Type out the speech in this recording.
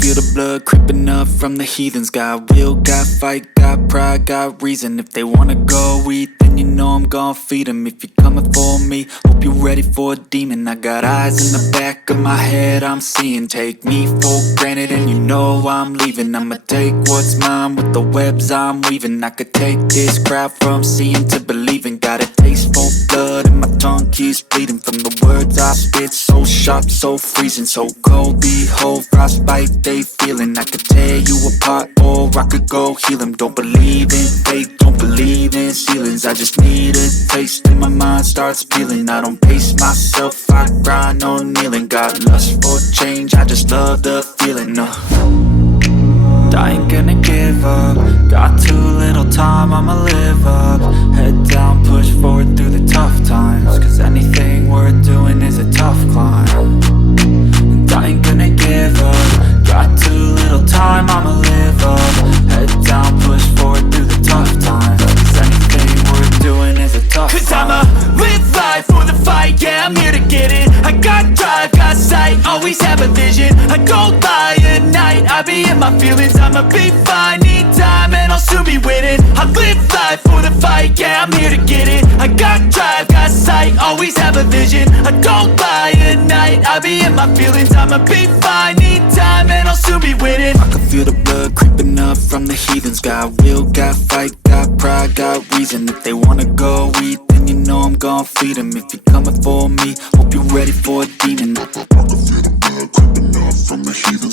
feel the blood creeping up from the heathens. Got will, got fight, got pride, got reason. If they wanna go eat, then you know I'm gon' feed them. If you're coming for me, hope you're ready for a demon. I got eyes in the back of my head, I'm seeing. Take me for granted and you know I'm leaving. I'ma take what's mine with the webs I'm weaving. I could take this crowd from seeing to believing. Got a taste for blood and my tongue keeps bleeding from the words I spit. So sharp, so freezing, so cold. Behold, frostbite they feeling. I could tear you apart or I could go heal them. Don't believe in fate, don't believe in ceilings. I just need a taste and my mind starts peeling. I don't pace myself, I grind on kneeling. Got lust for change, I just love the feeling. I ain't gonna give up. Got too little time, I'ma live up. Head down, push forward through the tough times. Cause anything worth doing is a tough climb. And I ain't gonna give up. Got too little time, I'ma live up. Head down, push forward through the tough times. Cause anything worth doing is a tough climb. Cause I'ma live life for the fight, yeah, I'm here to get it. I got drive, got sight, always have a vision. I don't lie at night, I be in my feelings. I'ma be fine, need time and I'll soon be winning. I live life for the fight, yeah, I'm here to get it. I got drive, got sight, always have a vision. I don't lie at night, I be in my feelings. I'ma be fine, need time and I'll soon be winning. I can feel the blood creeping up from the heathens. Got will, got fight, got pride, got reason. If they wanna go eat, then you know I'm gon' feed them. If you're coming for me, hope you're ready for a demon. I can feel the blood creeping up from the heathens.